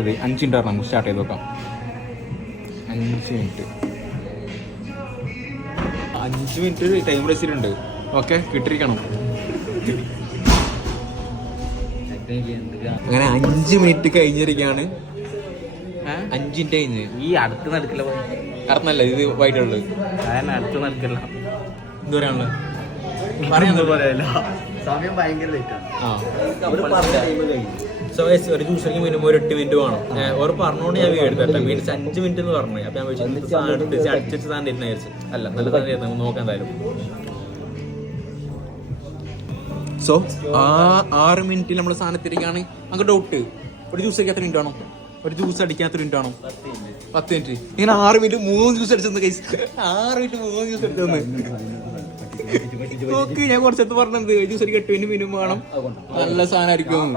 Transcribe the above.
5 minute നമുക്ക് start ചെയ്ത് നോക്കാം. 5 മിനിറ്റ് 5 മിനിറ്റ് ടൈം വെച്ചിട്ടുണ്ട്. ഓക്കെ, കിട്ടിയിരിക്കണം. അങ്ങനെ 5 മിനിറ്റ് കഴിഞ്ഞിരിക്കുകയാണ്. 5 മിനിറ്റ് കഴിഞ്ഞ് ഈ അടുത്ത് നടക്കില്ല, നടന്നല്ല ഇത് വൈകിട്ടുള്ളത്. അടുത്ത് നടക്കില്ല. എന്ത് പറയാനുള്ളത്? സമയം ഭയങ്കര ലേറ്റാണ്. ഒരു ജ്യൂസറിക്ക് മിനിമം ഒരു 8 മിനിറ്റ് വേണം. ഓർ പറഞ്ഞോണ്ട് ഞാൻ എടുത്തട്ടെ. മീൻസ് 5 മിനിറ്റ് എന്ന് പറഞ്ഞു. അപ്പൊ ഞാൻ അടിച്ചിട്ട് സാധനം വിചാരിച്ചു. അല്ല, നല്ല സാധനം നോക്കാൻ എന്തായാലും. സോ 6 മിനിറ്റിൽ നമ്മൾ സാധനത്തിരിക്കുകയാണ്. നമുക്ക് ഡൗട്ട്, ഒരു ജ്യൂസ് അടിക്കാൻ എത്ര മിനിറ്റ് ആണോ? ഒരു ജ്യൂസ് അടിക്കാൻ എത്ര മിനിറ്റ് ആണോ? 10 മിനിറ്റ്. ഇങ്ങനെ 6 മിനിറ്റ് 3 ജ്യൂസ് അടിച്ചെന്ന് കൈസ്. 6 മിനിറ്റ് 3 ജ്യൂസ് അടിച്ചെന്ന് നോക്ക്. ഞാൻ കുറച്ചത്ത് പറഞ്ഞത് ജ്യൂസ് അടിക്കാൻ 8 മിനിറ്റ് മിനിമം വേണം. നല്ല സാധനമായിരിക്കും.